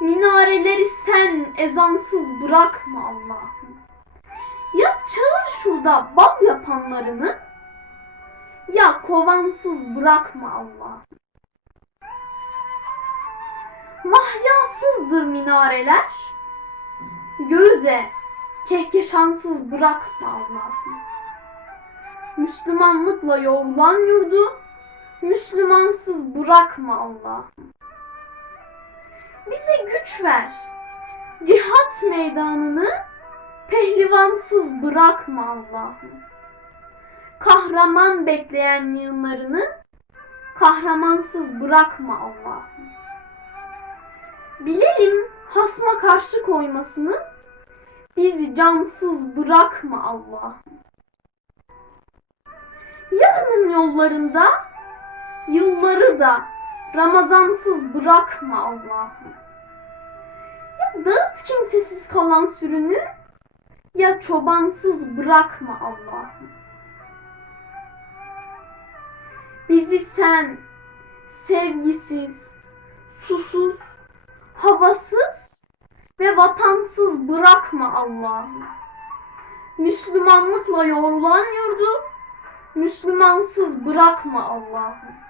minareleri sen ezansız bırakma Allah'ım. Ya çağır şurada bal yapanlarını, ya kovansız bırakma Allah'ım. Mahyasızdır minareler, göğü de kehkeşansız bırakma Allah'ım. Müslümanlıkla yoğrulan yurdu, Müslümansız bırakma Allah'ım. Bize güç ver, cihat meydanını pehlivansız bırakma Allah'ım. Kahraman bekleyen yıllarını kahramansız bırakma Allah'ım. Bilelim hasma karşı koymasını bizi cansız bırakma Allah'ım. Yarının yollarında yılları da Ramazansız bırakma Allah'ım. Ya dağıt kimsesiz kalan sürünü ya çobansız bırakma Allah'ım. Bizi sen sevgisiz, susuz, havasız ve vatansız bırakma Allah'ım. Müslümanlıkla yoğrulan yurdu Müslümansız bırakma Allah'ım.